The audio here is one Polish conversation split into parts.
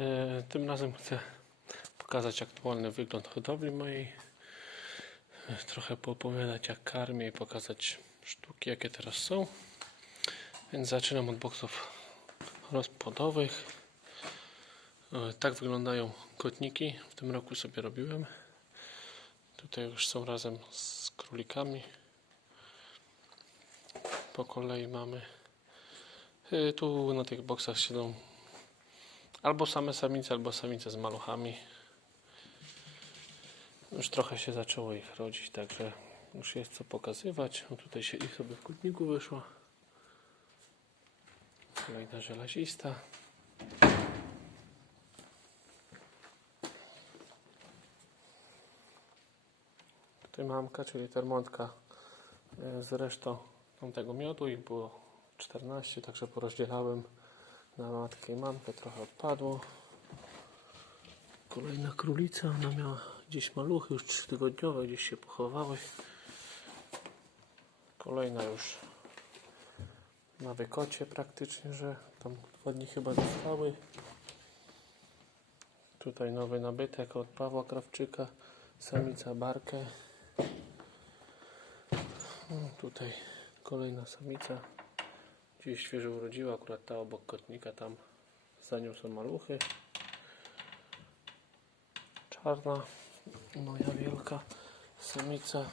E, Tym razem chcę pokazać aktualny wygląd hodowli mojej. E, Trochę poopowiadać jak karmię i pokazać sztuki jakie teraz są. Więc zaczynam od boksów rozpłodowych. E, Tak wyglądają kotniki. W tym roku sobie robiłem. Tutaj już są razem z królikami. Po kolei mamy. Tu na tych boksach siedzą albo same samice, albo samice z maluchami. Już trochę się zaczęło ich rodzić, także już jest co pokazywać. O, tutaj się ich sobie w kutniku wyszło. Kolejna żelazista. Tutaj mamka, czyli termontka e, z resztą tamtego miodu. Ich było 14, także porozdzielałem na matkę i mamkę. Trochę odpadło. Kolejna królica. Ona miała gdzieś maluchy, już 3 tygodniowe, gdzieś się pochowały. Kolejna już na wykocie praktycznie, że tam dwa dni chyba zostały. Tutaj nowy nabytek od Pawła Krawczyka, samica Barkę. No, tutaj kolejna samica. Gdzieś świeżo urodziła, akurat ta obok kotnika, tam za nią są maluchy. Czarna, moja wielka samica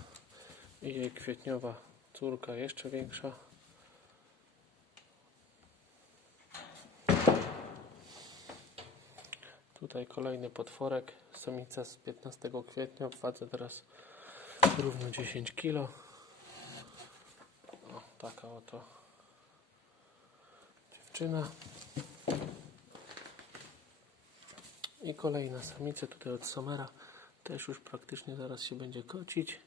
i jej kwietniowa córka jeszcze większa. Tutaj kolejny potworek, samica z 15 kwietnia, w wadze teraz równo 10 kg. O, taka oto dziewczyna. I kolejna samica tutaj od Somera. Też już praktycznie zaraz się będzie kocić.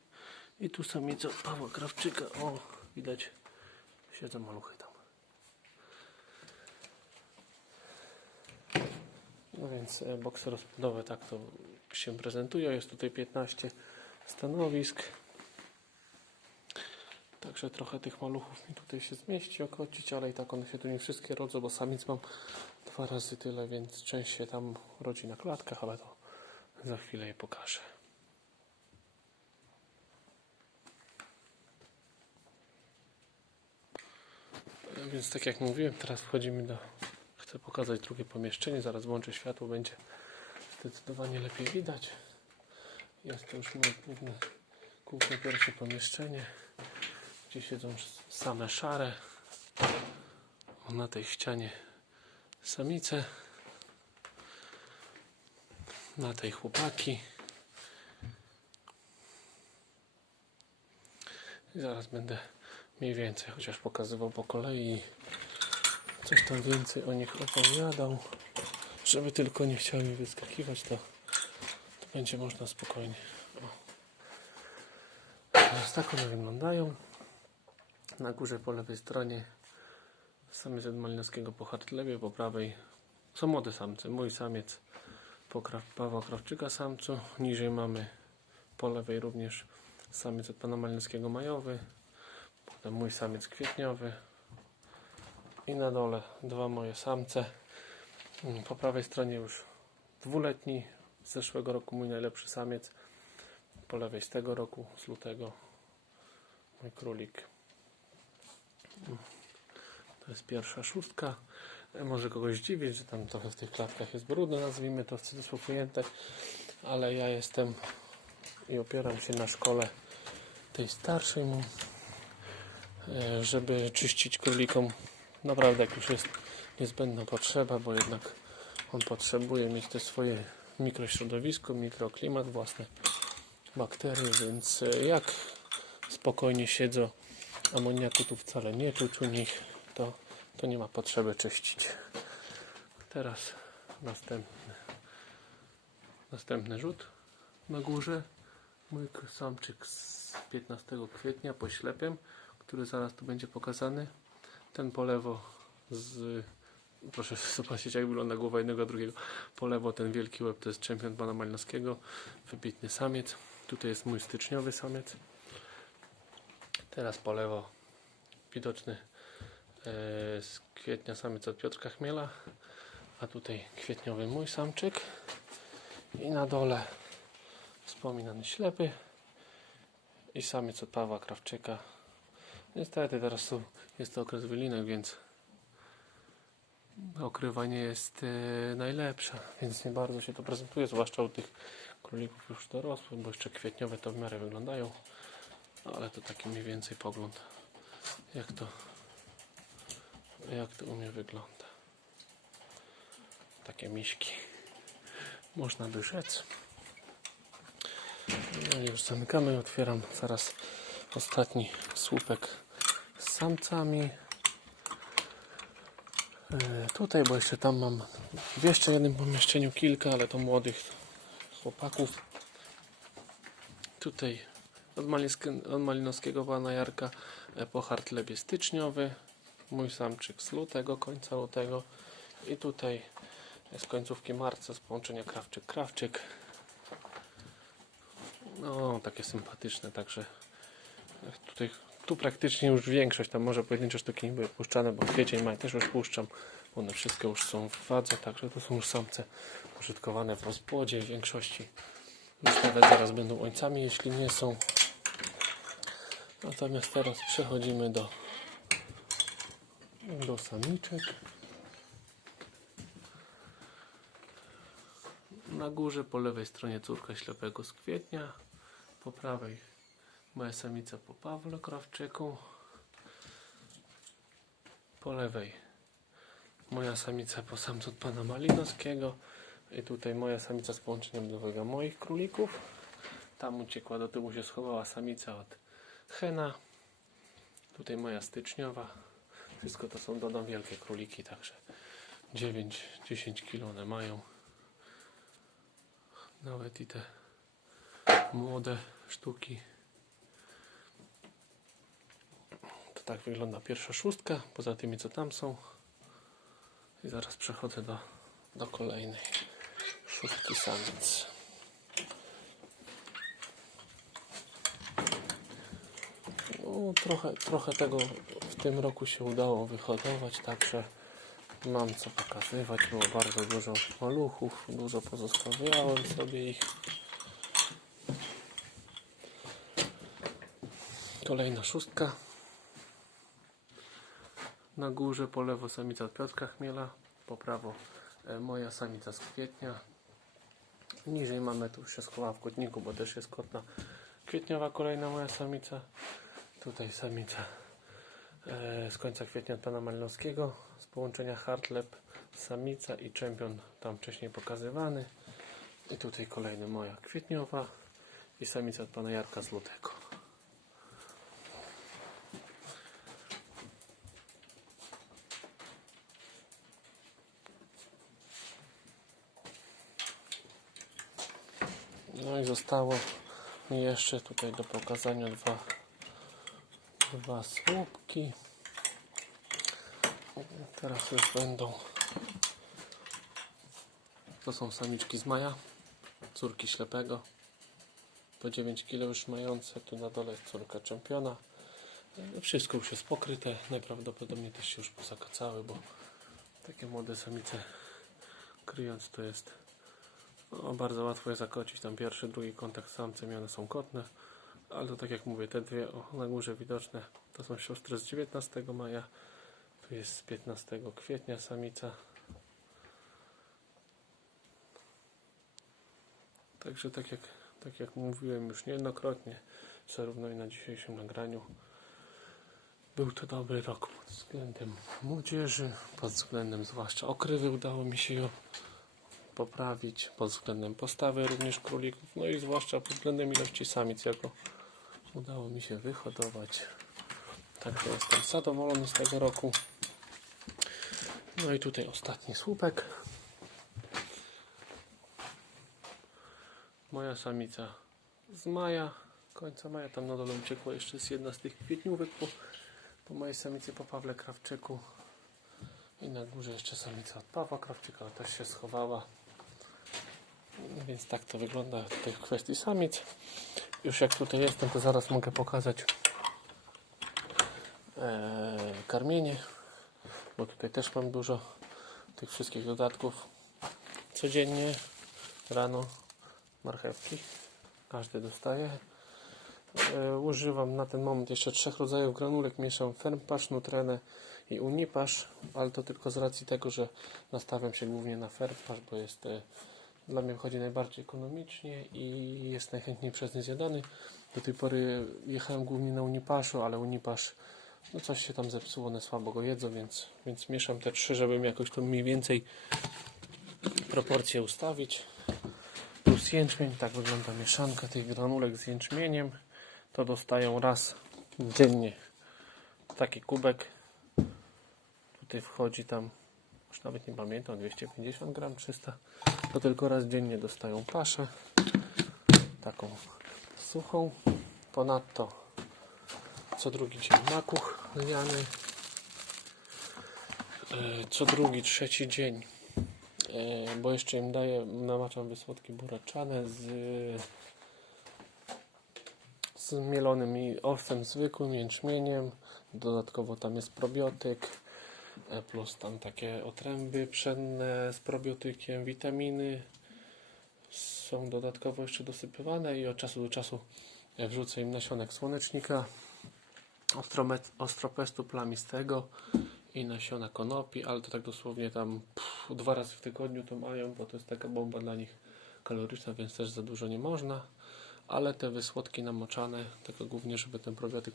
I tu samica od Pawła Krawczyka. O, widać, siedzą maluchy tam. No więc e, boksy rozpłodowe tak to się prezentują. Jest tutaj 15 stanowisk. Także trochę tych maluchów mi tutaj się zmieści okocić, ale i tak one się tu nie wszystkie rodzą, bo samic mam dwa razy tyle, więc część się tam rodzi na klatkach, ale to za chwilę je pokażę. E, Więc tak jak mówiłem, teraz wchodzimy do... Chcę pokazać drugie pomieszczenie, zaraz włączę światło, będzie zdecydowanie lepiej widać. Jest to już moje główne, główne pierwsze pomieszczenie, gdzie siedzą same szare. Na tej ścianie samice, na tej chłopaki. I zaraz będę mniej więcej chociaż pokazywał po kolei coś tam więcej o nich opowiadał. Żeby tylko nie chciały wyskakiwać, to, to będzie można spokojnie. O. Teraz tak one wyglądają. Na górze po lewej stronie samiec od malinowskiego po Hartlewie, po prawej są młode samce. Mój samiec po Pawła Krawczyka samcu. Niżej mamy po lewej również samiec od pana malinowskiego majowy. Potem mój samiec kwietniowy. I na dole dwa moje samce. Mm, Po prawej stronie już dwuletni. Z zeszłego roku mój najlepszy samiec. Po lewej z tego roku, z lutego mój królik. To jest pierwsza szóstka. Może kogoś dziwić, że tam trochę w tych klatkach jest brudno, nazwijmy to w cudzysłów ujęte, ale ja jestem i opieram się na szkole tej starszej e, żeby czyścić królikom naprawdę jak już jest niezbędna potrzeba, bo jednak on potrzebuje mieć te swoje mikrośrodowisko, mikroklimat, własne bakterie, więc e, jak spokojnie siedzą, amoniaku tu wcale nie czuć u nich, to, to nie ma potrzeby czyścić. Teraz następny, następny rzut na górze. Mój samczyk z 15 kwietnia poślepiem, który zaraz tu będzie pokazany. Ten po lewo z... Proszę zobaczyć jak wygląda głowa jednego, a drugiego. Po lewo ten wielki łeb to jest czempion pana Malinowskiego. Wybitny samiec. Tutaj jest mój styczniowy samiec. Teraz po lewo widoczny e, z kwietnia samiec od Piotrka Chmiela. A tutaj kwietniowy mój samczyk. I na dole wspominany ślepy. I samiec od Pawła Krawczyka. Niestety teraz są, jest to okres wylinek, więc okrywa nie jest e, najlepsza, więc nie bardzo się to prezentuje, zwłaszcza u tych królików już dorosłych, bo jeszcze kwietniowe to w miarę wyglądają, ale to taki mniej więcej pogląd, jak to, jak to u mnie wygląda. Takie miśki, można by rzec. No już zamykamy, otwieram zaraz ostatni słupek z samcami. E, Tutaj, bo jeszcze tam mam w jeszcze jednym pomieszczeniu kilka, ale to młodych chłopaków. Tutaj od, Malinowskiego pana Jarka e, pochart lebie styczniowy. Mój samczyk z lutego, końca lutego. I tutaj z końcówki marca z połączenia krawczyk-krawczyk. No, takie sympatyczne, także tutaj tu praktycznie już większość, tam może pojedyncze sztuki nie były puszczane, bo kwiecień maj też już puszczam. One wszystkie już są w wadze, także to są już samce użytkowane w rozpłodzie w większości. Już nawet zaraz będą ojcami, jeśli nie są. Natomiast teraz przechodzimy do, do samiczek. Na górze po lewej stronie córka ślepego z kwietnia, po prawej moja samica po Pawle Krawczyku, po lewej moja samica po samcu od pana Malinowskiego i tutaj moja samica z połączeniem nowego moich królików. Tam uciekła, do tyłu się schowała samica od Hena. Tutaj styczniowa. Wszystko to są dodam wielkie króliki, także 9-10 kg one mają. Nawet i te młode sztuki. To tak wygląda pierwsza szóstka, poza tymi co tam są. I zaraz przechodzę do, do kolejnej szóstki samic. No, trochę, trochę tego w tym roku się udało wyhodować, także mam co pokazywać. Było bardzo dużo maluchów, dużo pozostawiałem sobie ich. Kolejna szóstka. Na górze po lewo samica od Piotrka Chmiela, po prawo e, moja samica z kwietnia. Niżej mamy, tu się schowała w kotniku, bo też jest kotna kwietniowa, kolejna moja samica. Tutaj samica e, z końca kwietnia od pana Malinowskiego, z połączenia Hartleb, samica i czempion tam wcześniej pokazywany. I tutaj kolejny moja kwietniowa i samica od pana Jarka z lutego. No i zostało mi jeszcze tutaj do pokazania dwa, dwa słupki. Teraz już będą. To są samiczki z maja, córki ślepego. Po 9 kg już mające, tu na dole jest córka czempiona. E, Wszystko już jest pokryte, najprawdopodobniej też się już pozakacały, bo takie młode samice kryjąc to jest no, bardzo łatwo je zakocić. Tam pierwszy, drugi kontakt z samcem i one są kotne. Ale to tak jak mówię, te dwie o, na górze widoczne to są siostry z 19 maja. Tu jest z 15 kwietnia samica. Także tak jak, tak jak mówiłem już niejednokrotnie, zarówno i na dzisiejszym nagraniu, był to dobry rok pod względem młodzieży, pod względem zwłaszcza okrywy udało mi się ją poprawić, pod względem postawy również królików, no i zwłaszcza pod względem ilości samic, jako udało mi się wyhodować. Także jestem zadowolony z tego roku. No i tutaj ostatni słupek. Moja samica z maja, końca maja, tam na dole uciekła jeszcze z jedna z tych kwietniówek po, po mojej samicy po Pawle Krawczyku. I na górze jeszcze samica od Pawła Krawczyka, ale też się schowała. Więc tak to wygląda w kwestii samic. Już jak tutaj jestem, to zaraz mogę pokazać e, karmienie, bo tutaj też mam dużo tych wszystkich dodatków codziennie rano marchewki. Każdy dostaje. E, używam na ten moment jeszcze trzech rodzajów granulek. Mieszam Fermpasz, Nutrenę i Unipasz, ale to tylko z racji tego, że nastawiam się głównie na Fermpasz, bo jest e, dla mnie wychodzi najbardziej ekonomicznie i jest najchętniej przez nie zjadany. Do tej pory jechałem głównie na Unipaszu, ale Unipasz no coś się tam zepsuło, one słabo go jedzą, więc, więc mieszam te trzy, żeby jakoś to mniej więcej proporcje ustawić. Plus jęczmień, tak wygląda mieszanka tych granulek z jęczmieniem. To dostają raz dziennie taki kubek. Tutaj wchodzi tam, już nawet nie pamiętam, 250 gram, 300. To tylko raz dziennie dostają paszę. Taką suchą. Ponadto co drugi dzień makuch lniany. E, Co drugi, trzeci dzień, e, bo jeszcze im daję, namaczam wysłodki buraczane z, z mielonym i owsem zwykłym, jęczmieniem. Dodatkowo tam jest probiotyk, plus tam takie otręby pszenne z probiotykiem, witaminy są dodatkowo jeszcze dosypywane i od czasu do czasu e, wrzucę im nasionek słonecznika ostropestu plamistego i nasiona konopi, ale to tak dosłownie tam pff, dwa razy w tygodniu to mają, bo to jest taka bomba dla nich kaloryczna, więc też za dużo nie można. Ale te wysłodki namoczane, tylko głównie, żeby ten probiotyk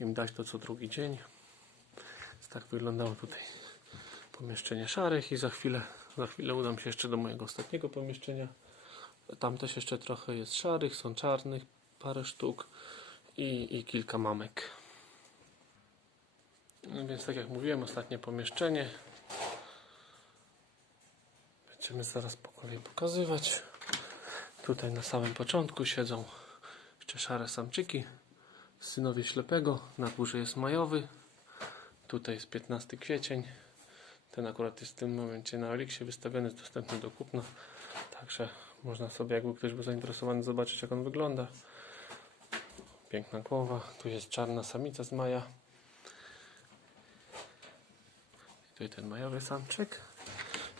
im dać to co drugi dzień. Więc tak wyglądało tutaj pomieszczenie szarych i za chwilę, za chwilę udam się jeszcze do mojego ostatniego pomieszczenia. Tam też jeszcze trochę jest szarych, są czarnych, parę sztuk i, i kilka mamek. No więc tak jak mówiłem, ostatnie pomieszczenie. Będziemy zaraz po kolei pokazywać. Tutaj na samym początku siedzą jeszcze szare samczyki. Synowie ślepego. Na górze jest majowy. Tutaj jest 15 kwiecień. Ten akurat jest w tym momencie na Oliksie wystawiony, jest dostępny do kupna. Także można sobie, jakby ktoś był zainteresowany, zobaczyć jak on wygląda. Piękna głowa. Tu jest czarna samica z maja. Tutaj ten majowy samczyk.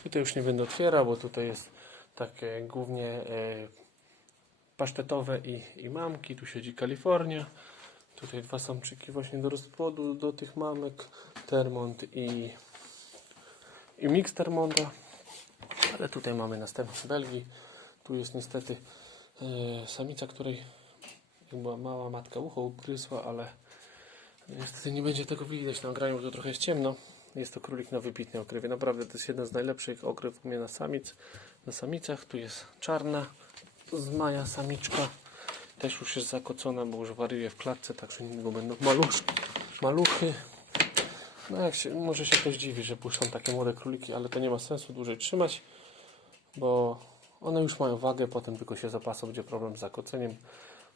Tutaj już nie będę otwierał, bo tutaj jest takie głównie e, pasztetowe i, i mamki. Tu siedzi Kalifornia. Tutaj dwa samczyki właśnie do rozpłodu do tych mamek. Termont i, i mix Termonta. Ale tutaj mamy następny z Belgii. Tu jest niestety e, samica, której była mała matka ucho ugryzła, ale niestety nie będzie tego widać na nagraniu, bo to trochę jest ciemno. Jest to królik na wybitnej okrywie. Naprawdę to jest jeden z najlepszych okryw u mnie na samic. Na samicach tu jest czarna z maja samiczka. Też już jest zakocona, bo już wariuje w klatce, także niedługo będą maluszki, maluchy. No jak się, może się ktoś dziwi, że puszczam takie młode króliki, ale to nie ma sensu dłużej trzymać, bo one już mają wagę, potem tylko się zapasą, będzie problem z zakoceniem.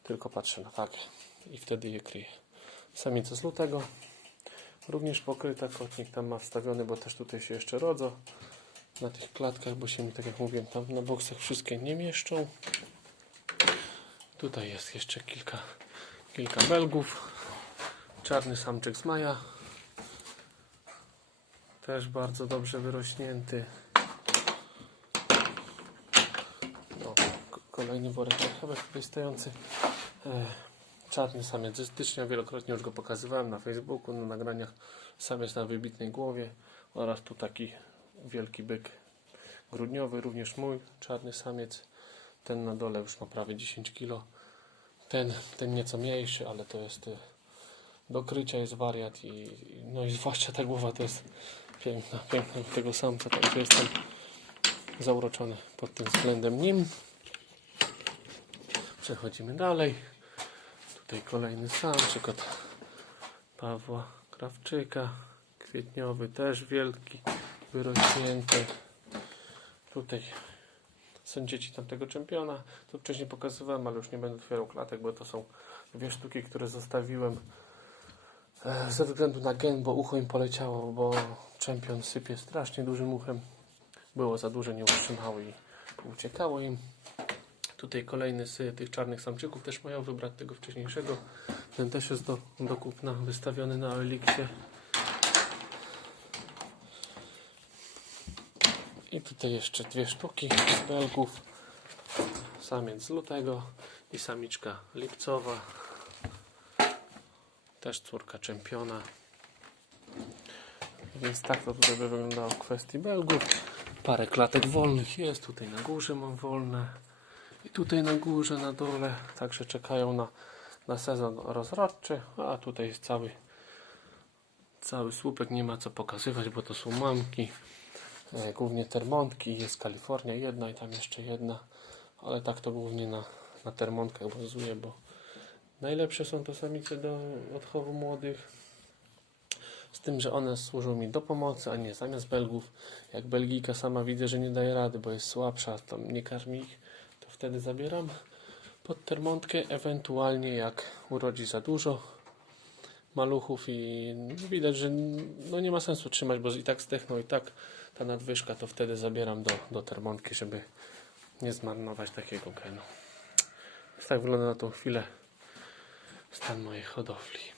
Tylko patrzę na wagę i wtedy je kryję. Samica z lutego. Również pokryta, kotnik tam ma wstawiony, bo też tutaj się jeszcze rodzą na tych klatkach, bo się mi, tak jak mówiłem, tam na boksach wszystkie nie mieszczą. Tutaj jest jeszcze kilka, kilka belgów. Czarny samczyk z maja. Też bardzo dobrze wyrośnięty. No, kolejny worek marchewek tutaj stojący. E, Czarny samiec ze stycznia, wielokrotnie już go pokazywałem na Facebooku, na nagraniach. Samiec na wybitnej głowie oraz tu taki wielki byk grudniowy, również mój czarny samiec. Ten na dole już ma prawie 10 kg. Ten, ten nieco mniejszy, ale to jest e, do krycia jest wariat i- no i zwłaszcza ta głowa to jest piękna, piękna tego samca, także jestem zauroczony pod tym względem nim. Przechodzimy dalej. Tutaj kolejny samczyk od Pawła Krawczyka. Kwietniowy też wielki, wyrośnięty. Tutaj są dzieci tamtego czempiona. To wcześniej pokazywałem, ale już nie będę otwierał klatek, bo to są dwie sztuki, które zostawiłem e, ze względu na gen, bo ucho im poleciało, bo czempion sypie strasznie dużym uchem. Było za duże, nie utrzymało i uciekało im. Tutaj kolejny z tych czarnych samczyków też mają wybrać tego wcześniejszego. Ten też jest do, do kupna wystawiony na Elixie. Tutaj jeszcze dwie sztuki z belgów. Samiec z lutego i samiczka lipcowa. Też córka czempiona. Więc tak to tutaj by wyglądało w kwestii belgów. Parę klatek wolnych jest. Tutaj na górze mam wolne. I tutaj na górze, na dole. Także czekają na, na sezon rozrodczy. A tutaj jest cały cały słupek. Nie ma co pokazywać, bo to są mamki. E, głównie termontki. Jest Kalifornia jedna i tam jeszcze jedna. Ale tak to głównie na, na termontkach bazuje, bo najlepsze są to samice do odchowu młodych. Z tym, że one służą mi do pomocy, a nie zamiast Belgów. Jak Belgijka sama widzę, że nie daje rady, bo jest słabsza, tam nie karmi ich, to wtedy zabieram pod termontkę. Ewentualnie jak urodzi za dużo maluchów i widać, że no nie ma sensu trzymać, bo i tak zdechną, i tak ta nadwyżka, to wtedy zabieram do, do termontki, żeby nie zmarnować takiego genu. Tak wygląda na tą chwilę stan mojej hodowli.